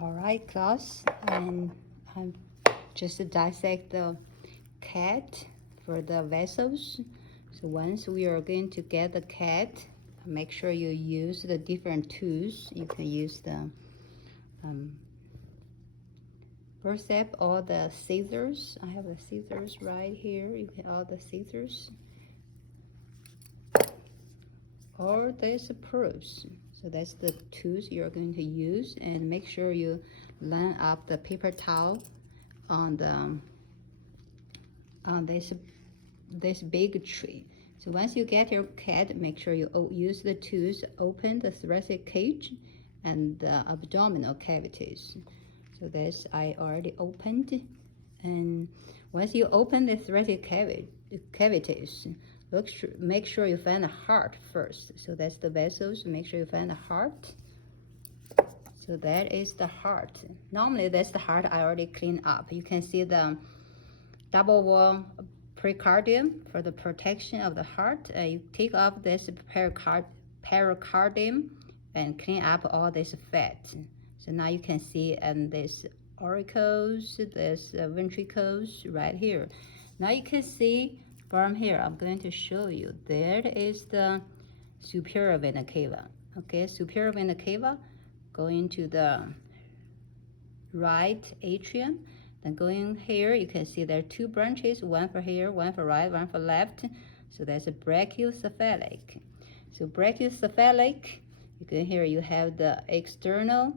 All right, class, and I'm just dissect the cat for the vessels. So once we are going to get the cat, make sure you use the different tools. You can use the forceps or the scissors. I have the scissors right here. You can all the scissors, or there's a purse. So that's the tools you're going to use, and make sure you line up the paper towel on this big tree. So once you get your cat, make sure you use the tools to open the thoracic cage and the abdominal cavities. So this I already opened, and once you open the thoracic cavities, make sure you find the heart first. So that's the vessels. Make sure you find the heart. So that is the heart. Normally that's the heart I already cleaned up. You can see the double wall pericardium for the protection of the heart. You take off this pericardium and clean up all this fat. So now you can see this auricles, this ventricles right here. Now you can see from here, I'm going to show you, there is the superior vena cava. Okay, superior vena cava going to the right atrium. Then going here, you can see there are two branches, one for here, one for right, one for left. So that's a brachiocephalic. So brachiocephalic, you can hear you have the external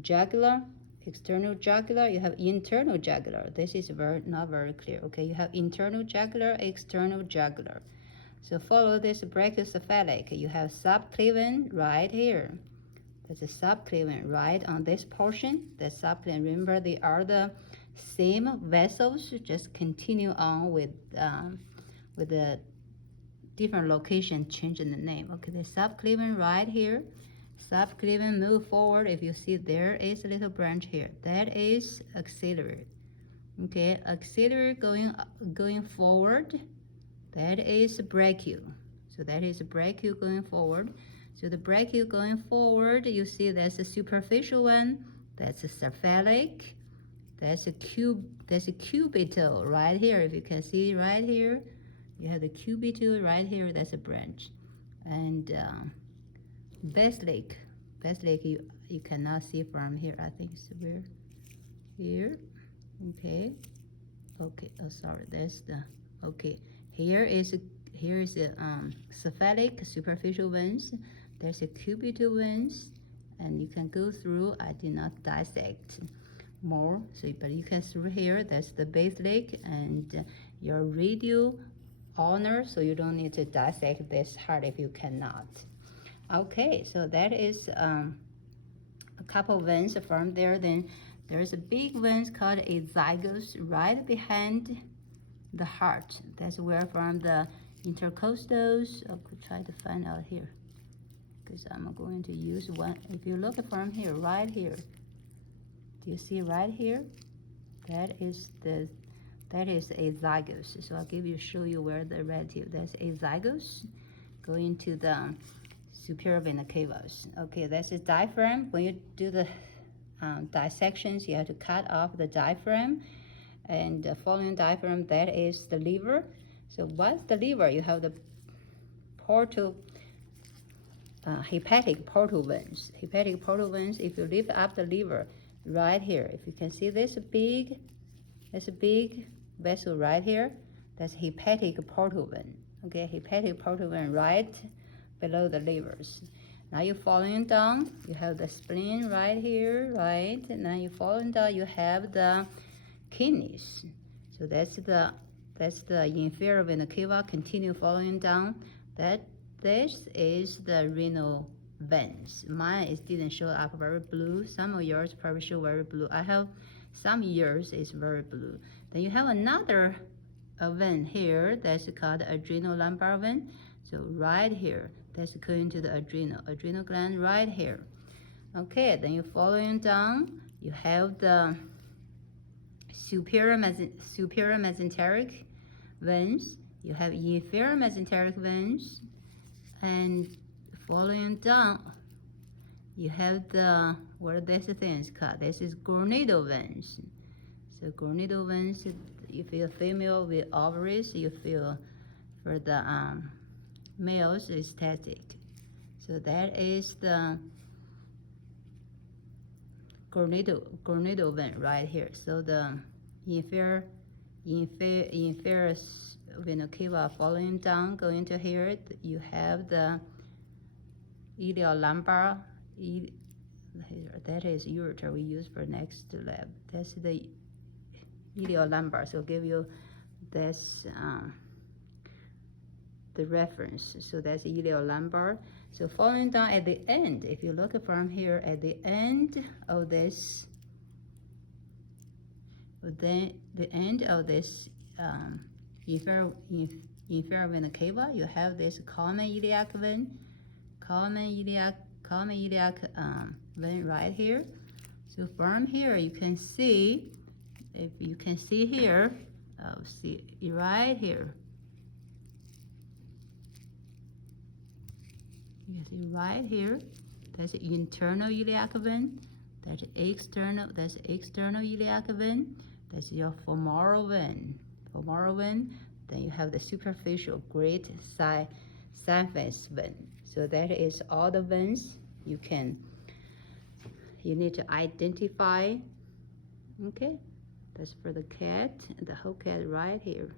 jugular, you have internal jugular. This is not very clear. Okay, you have internal jugular, external jugular. So follow this brachiocephalic. You have subclavian right here. There's a subclavian right on this portion. The subclavian, remember they are the same vessels, just continue on with the different location, changing the name. Okay, the subclavian right here. Subclavian move forward. If you see there is a little branch here, that is axillary. Okay, axillary going forward, that is brachio. So that is brachio going forward. So the brachio going forward, you see that's a superficial one, that's a cephalic, that's a cubital right here. If you can see right here, you have the cubital right here, that's a branch. And basilic you cannot see from here. I think it's here. Okay, oh sorry, that's the okay. Here is a cephalic superficial veins. There's a cubital veins, and you can go through. I did not dissect more, so but you can through here. That's the basilic and your radial ulnar, so you don't need to dissect this heart if you cannot. Okay, so that is a couple veins from there. Then there's a big veins called a zygos right behind the heart. That's where from the intercostals. I could try to find out here, because I'm going to use one. If you look from here, right here, do you see right here? That is a zygos. So I'll show you where the relative. That's a zygos going to the superior vena cavas. Okay, that's a diaphragm. When you do the dissections, you have to cut off the diaphragm, and following diaphragm, that is the liver. So what's the liver? You have the hepatic portal veins. Hepatic portal veins. If you lift up the liver, right here, if you can see this big vessel right here, that's hepatic portal vein. Okay, hepatic portal vein right below the livers. Now you're following down, you have the spleen right here, right? And now you're following down, you have the kidneys. So that's the inferior vena cava. Continue following down. This is the renal veins. Mine didn't show up very blue. Some of yours probably show very blue. I have some yours is very blue. Then you have another vein here that's called adrenal lumbar vein. So right here, that's going to the adrenal gland right here. Okay, then you're following down. You have the superior mesenteric veins. You have inferior mesenteric veins, and following down, you have the, what are these things called? This is gonadal veins. So gonadal veins, if you're female with ovaries, you feel for the males is static. So that is the gonadal vein right here. So the inferior vena cava following down, going to here, you have the iliolumbar. That is ureter we use for next lab. That's the iliolumbar. So give you this the reference. So that's iliolumbar. So following down at the end, if you look from here at the end of this, then the end of this inferior vena cava, you have this common iliac vein, common iliac vein right here. So from here you can see, if you can see here, see right here. You can see right here. That's internal iliac vein. That's external iliac vein. That's your femoral vein. Then you have the superficial great symphysis vein. So that is all the veins you need to identify. Okay, that's for the cat, the whole cat right here.